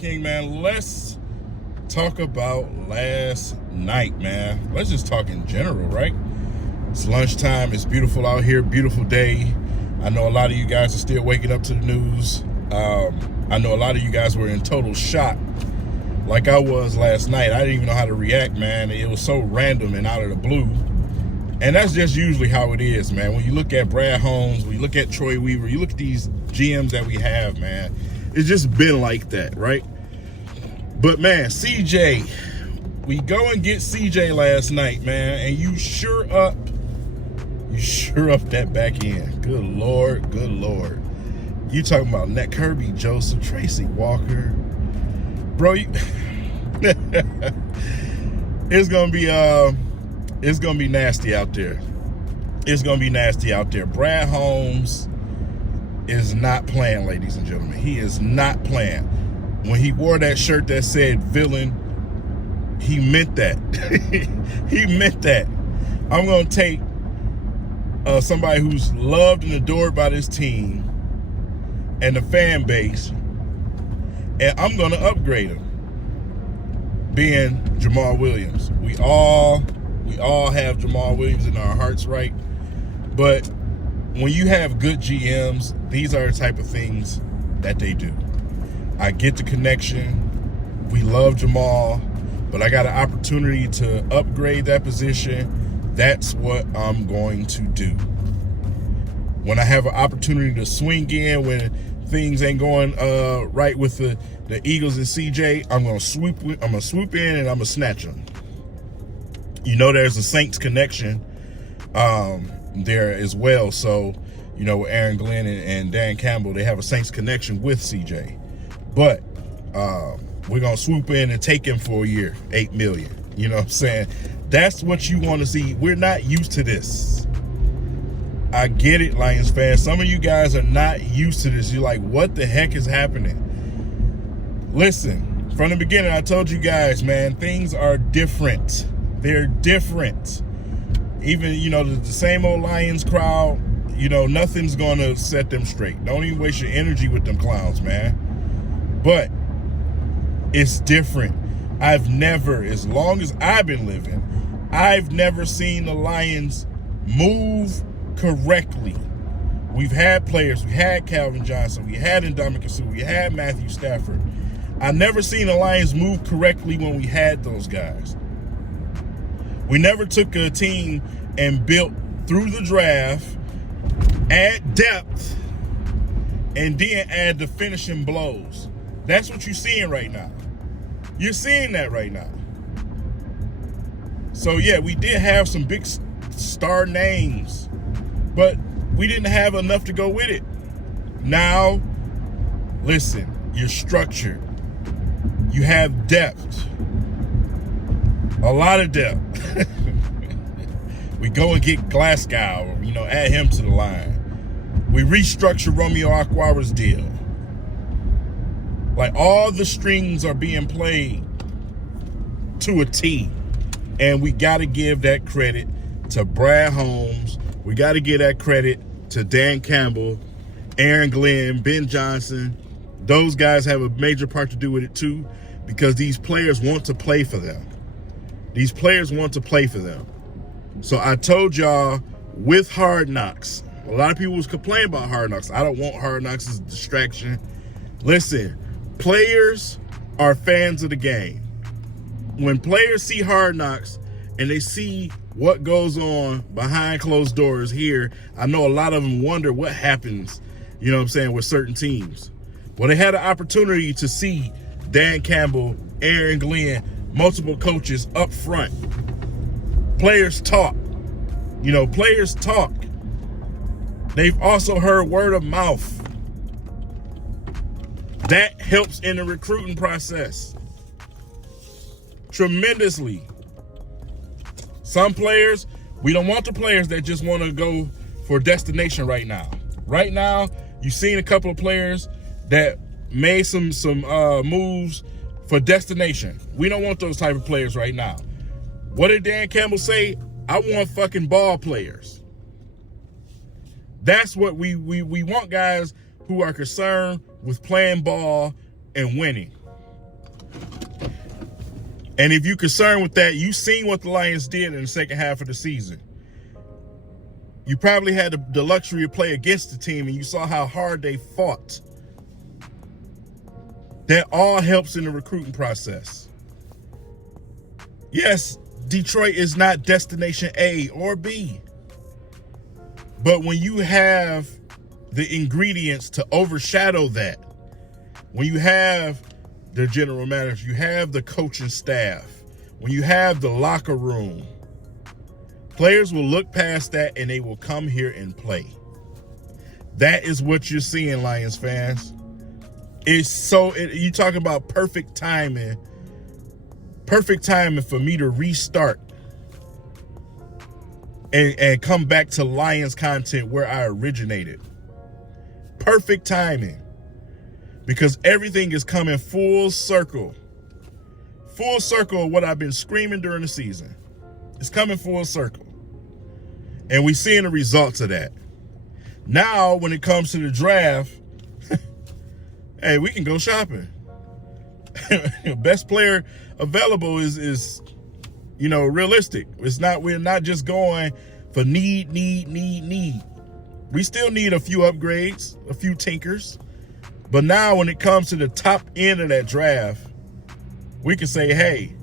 King, man. Let's talk about last night, man. Let's just talk in general, right? It's lunchtime. It's beautiful out here. Beautiful day. I know a lot of you guys are still waking up to the news. I know a lot of you guys were in total shock like I was last night. I didn't even know how to react, man. It was so random and out of the blue. And that's just usually how it is, man. When you look at Brad Holmes, when you look at Troy Weaver, you look at these GMs that we have, man. It's just been like that, right? But, man, CJ, we go and get CJ last night, man, and you sure up that back end. Good Lord, good Lord. You talking about Nat Kirby, Joseph, Tracy Walker. Bro, it's gonna be nasty out there. It's gonna be nasty out there. Brad Holmes is not playing, ladies and gentlemen. He is not playing. When he wore that shirt that said villain, he meant that. He meant that. I'm gonna take somebody who's loved and adored by this team and the fan base, and I'm gonna upgrade him, being Jamal Williams. We all have Jamal Williams in our hearts, right? But when you have good GMs, these are the type of things that they do. I get the connection. We love Jamal, but I got an opportunity to upgrade that position. That's what I'm going to do. When I have an opportunity to swing in when things ain't going right with the Eagles and CJ, I'm gonna swoop in and I'm gonna snatch them. You know, there's a Saints connection there as well. So, you know, with Aaron Glenn and Dan Campbell, they have a Saints connection with CJ. But we're gonna swoop in and take him for a year, $8 million. You know what I'm saying? That's what you want to see. We're not used to this. I get it, Lions fans. Some of you guys are not used to this. You're like, what the heck is happening? Listen, from the beginning, I told you guys, man, things are different. They're different. Even, you know, the same old Lions crowd, you know, nothing's going to set them straight. Don't even waste your energy with them clowns, man. But it's different. I've never, as long as I've been living, I've never seen the Lions move correctly. We've had players. We had Calvin Johnson. We had Ndamukong Suh. We had Matthew Stafford. I've never seen the Lions move correctly when we had those guys. We never took a team and built through the draft, add depth, and then add the finishing blows. That's what you're seeing right now. You're seeing that right now. So, yeah, we did have some big star names, but we didn't have enough to go with it. Now, listen, you're structured. You have depth. A lot of depth. We go and get Glasgow, you know, add him to the line. We restructure Romeo Okwara's deal. Like, all the strings are being played to a T. And we got to give that credit to Brad Holmes. We got to give that credit to Dan Campbell, Aaron Glenn, Ben Johnson. Those guys have a major part to do with it too, because these players want to play for them. These players want to play for them. So I told y'all, with Hard Knocks, a lot of people was complaining about Hard Knocks. I don't want Hard Knocks as a distraction. Listen, players are fans of the game. When players see Hard Knocks and they see what goes on behind closed doors here, I know a lot of them wonder what happens, you know what I'm saying, with certain teams. Well, they had an opportunity to see Dan Campbell, Aaron Glenn, multiple coaches up front. Players talk. You know, players talk. They've also heard word of mouth. That helps in the recruiting process tremendously. Some players, we don't want the players that just want to go for destination right now. Right now, you've seen a couple of players that made some moves for destination. We don't want those type of players right now. What did Dan Campbell say? I want fucking ball players. That's what we want, guys who are concerned with playing ball and winning. And if you're concerned with that, you've seen what the Lions did in the second half of the season. You probably had the luxury to play against the team, and you saw how hard they fought. That all helps in the recruiting process. Yes, Detroit is not destination A or B. But when you have the ingredients to overshadow that, when you have the general manager, you have the coaching staff, when you have the locker room, players will look past that and they will come here and play. That is what you're seeing, Lions fans. You talk about perfect timing for me to restart and come back to Lions content where I originated. Perfect timing, because everything is coming full circle of what I've been screaming during the season. It's coming full circle, and we're seeing the results of that. Now, when it comes to the draft, hey, we can go shopping. Best player available is realistic. We're not just going for need. We still need a few upgrades, a few tinkers. But now when it comes to the top end of that draft, we can say, hey,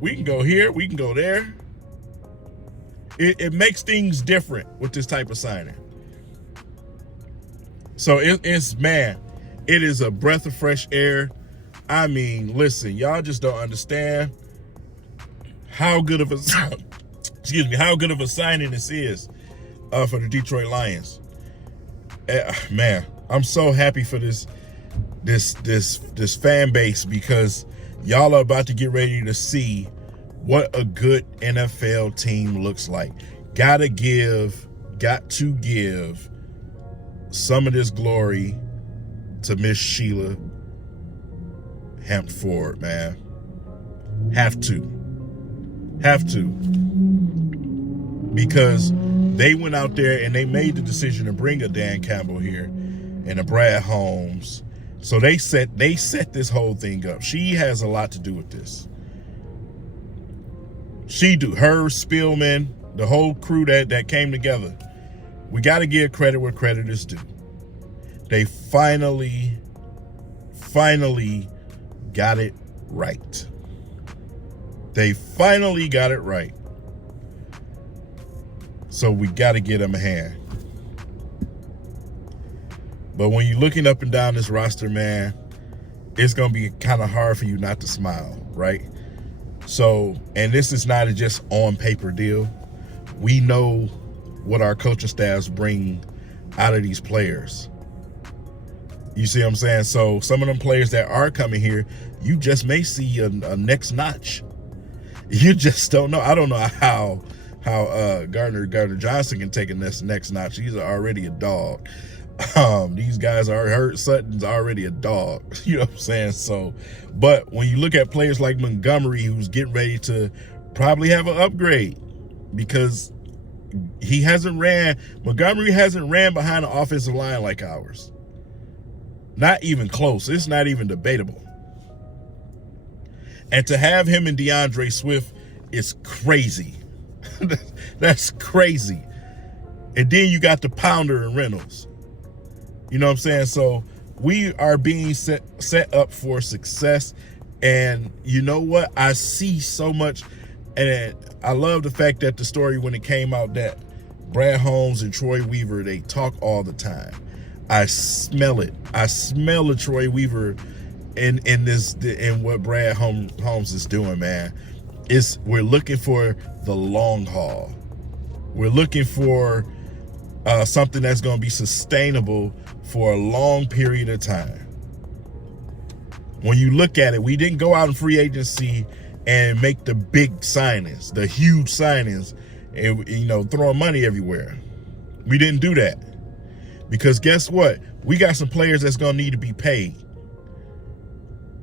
we can go here, we can go there. It makes things different with this type of signing. So it is a breath of fresh air. I mean, listen, y'all just don't understand how good of a signing this is for the Detroit Lions. Man, I'm so happy for this fan base, because y'all are about to get ready to see what a good NFL team looks like. Got to give some of this glory to Miss Sheila Hampford, man. Have to. Because they went out there and they made the decision to bring a Dan Campbell here and a Brad Holmes. So they set this whole thing up. She has a lot to do with this. Her, Spielman, the whole crew that came together. We got to give credit where credit is due. They finally got it right. So we got to get them a hand. But when you're looking up and down this roster, man, it's going to be kind of hard for you not to smile, right? So, and this is not a just on paper deal. We know what our coaching staffs bring out of these players. You see what I'm saying? So some of them players that are coming here, you just may see a next notch. You just don't know. I don't know how Gardner-Johnson can take a next notch. He's already a dog. These guys are hurt. Sutton's already a dog. You know what I'm saying? So, but when you look at players like Montgomery, who's getting ready to probably have an upgrade, because Montgomery hasn't ran behind an offensive line like ours. Not even close. It's not even debatable. And to have him and DeAndre Swift is crazy. That's crazy. And then you got the Pounder and Reynolds. You know what I'm saying? So we are being set up for success. And you know what? I see so much. And I love the fact that the story, when it came out, that Brad Holmes and Troy Weaver, they talk all the time. I smell it. I smell the Troy Weaver in what Brad Holmes is doing, man. We're looking for the long haul. We're looking for something that's going to be sustainable for a long period of time. When you look at it, we didn't go out in free agency and make the big signings, the huge signings, and throwing money everywhere. We didn't do that. Because guess what? We got some players that's going to need to be paid.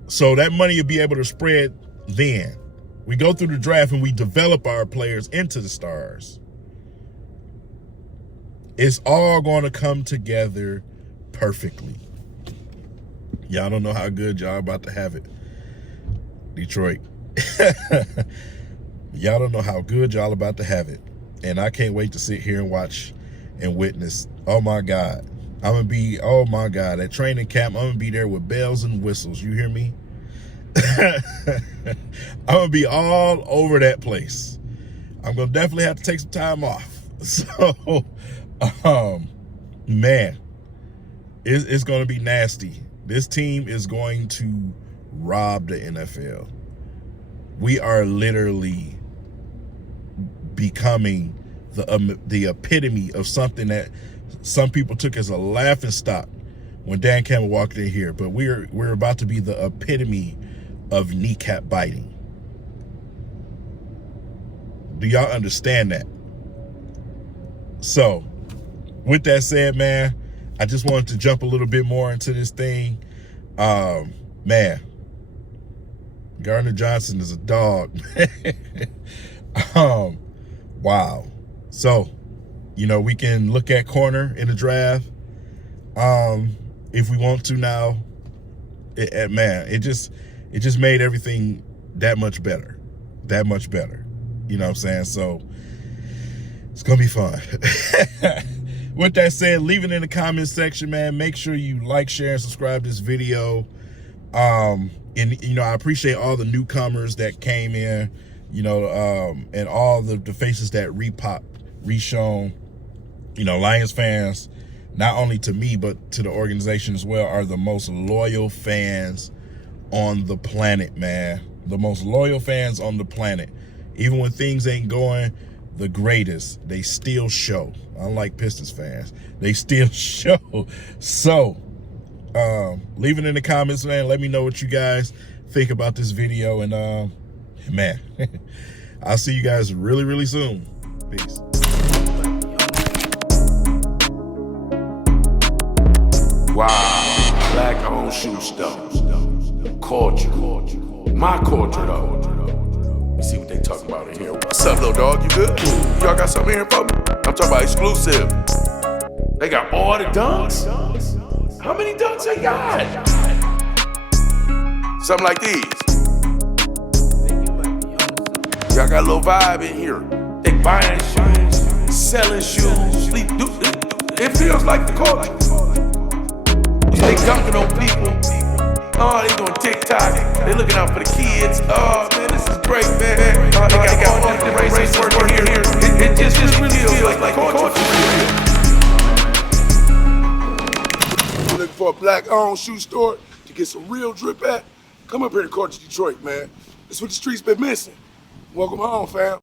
So that money will be able to spread then. We go through the draft and we develop our players into the stars. It's all going to come together perfectly. Y'all don't know how good y'all about to have it. Detroit. Y'all don't know how good y'all about to have it. And I can't wait to sit here and watch and witness. Oh my God. Oh my God, at training camp, I'm gonna be there with bells and whistles. You hear me? I'm gonna be all over that place. I'm gonna definitely have to take some time off. So, man, it's gonna be nasty. This team is going to rob the NFL. We are literally becoming the epitome of something that some people took as a laughing stock when Dan Campbell walked in here. But we're about to be the epitome of kneecap biting. Do y'all understand that? So, with that said, man, I just wanted to jump a little bit more into this thing. Man, Gardner-Johnson is a dog. Wow. So, you know, we can look at corner in the draft if we want to now. Man, it just made everything that much better. That much better. You know what I'm saying? So it's gonna be fun. With that said, leave it in the comments section, man. Make sure you like, share, and subscribe to this video. And you know, I appreciate all the newcomers that came in, you know, and all the faces that reshown. You know, Lions fans, not only to me but to the organization as well, are the most loyal fans on the planet, man. The most loyal fans on the planet. Even when things ain't going the greatest, they still show. Unlike Pistons fans, they still show. So, leave it in the comments, man. Let me know what you guys think about this video. And, man, I'll see you guys really, really soon. Peace. Wow, black-owned shoe store. Culture. My culture, though. Let me see what they talking about in here. What's up, little dog? You good? Y'all got something here for me? I'm talking about exclusive. They got all the dunks? How many dunks they got? Something like these. Y'all got a little vibe in here. They buying shoes, selling shoes, it feels like the culture. They dunking on people. Oh, they doing TikTok. They looking out for the kids. Oh, man, this is great, man. They got all the different races working here. It just really feels like culture. You're looking for a black-owned shoe store to get some real drip at? Come up here to Culture Detroit, man. That's what the streets been missing. Welcome home, fam.